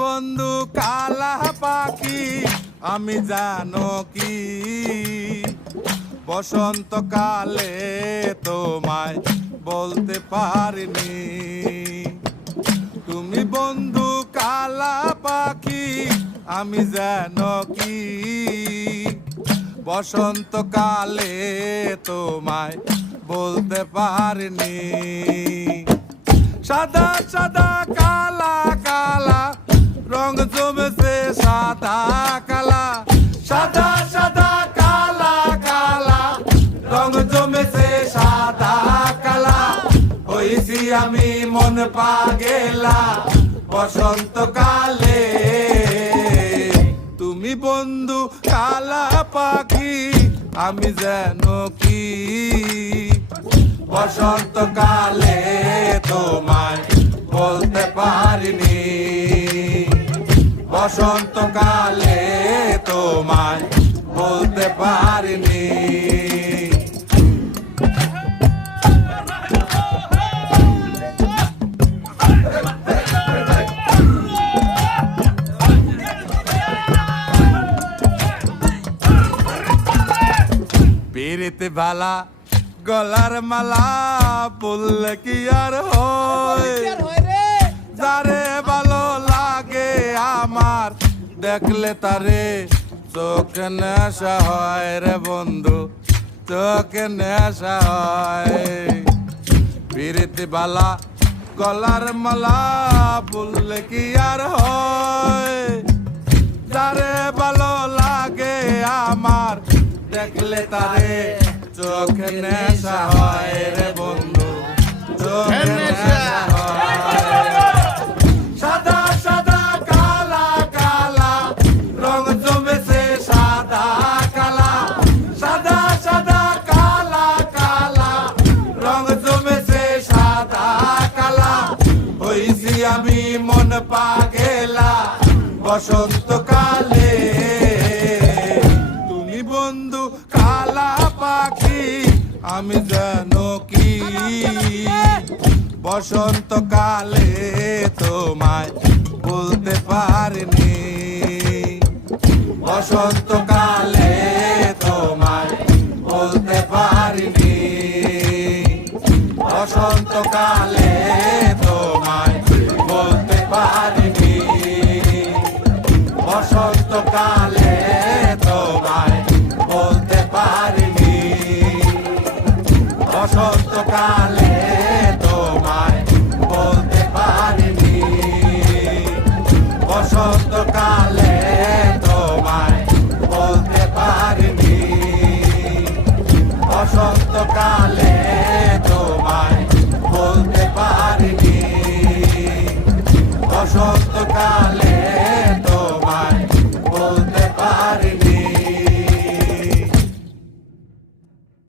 বন্ধু কালা পাখি আমি জানো কি বসন্তকালে তোমায় বলতে পারিনি। তুমি বন্ধু কালা পাখি আমি জানো কি বসন্তকালে তোমায় বলতে পারিনি। সাদা সাদা কালা কালা রং জমেছে সাদা কালা, সাদা সাদা কালা কালা রং জমেছে সাদা কালা। হইছি আমি মন পাগেলা বসন্তকালে। তুমি বন্ধু কালা পাখি আমি যেন কি বসন্তকালে তোমায় বলতে পারিনি। বসন্তকালে তোমায় বলতে পারিনি। পিরিত বালা গলার মালা বললে কি আর হয়, যারে ভালো লাগে আমার দেখলে তারে চোখে নেশা হয় রে বন্ধু, চোখে নেশা হয়। পিরিত বালা গলার মালা বললে কি আর হয়, যারে ভালো লাগে আমার দেখলে তারে চোখে নেশা হয় রে বন্ধু, চোখে নেশা হয়। সাদা সাদা কালা কালা রং জমেছে সাদা কালা, সাদা সাদা কালা কালা রং জমেছে সাদা কালা। হইছি আমি মন পাগেলা বসন্তকালে। তুমি বন্ধু কালা পাখি আমি জানো কি বসন্তকালে তোমায় বলতে পারিনি। বসন্তকালে তোমায় বলতে পারিনি। বসন্তকালে তোমায় বলতে পারিনি। বসন্তকালে তোমায় বলতে পারিনি। বসন্তকালে